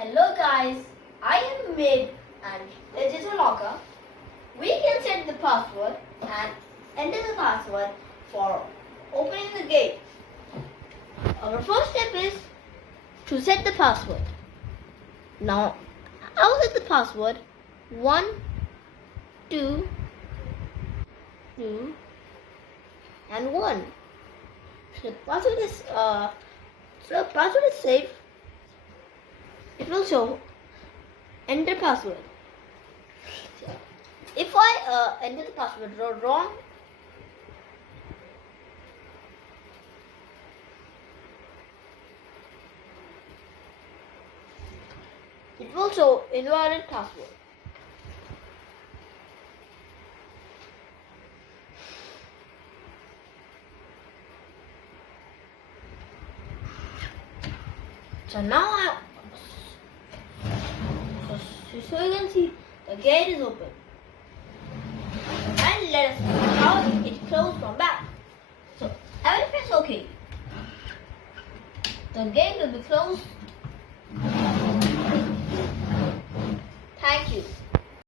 Hello guys, I have made an digital locker. We can set the password and enter the password for opening the gate. Our first step is to set the password. Now I'll set the password 1 2 2 and 1. So the password is safe. It will show enter password. If I enter the password wrong, it will show invalid password. So now so you can see the gate is open. And let us see how it closed from back. So I will press OK. The gate will be closed. Thank you.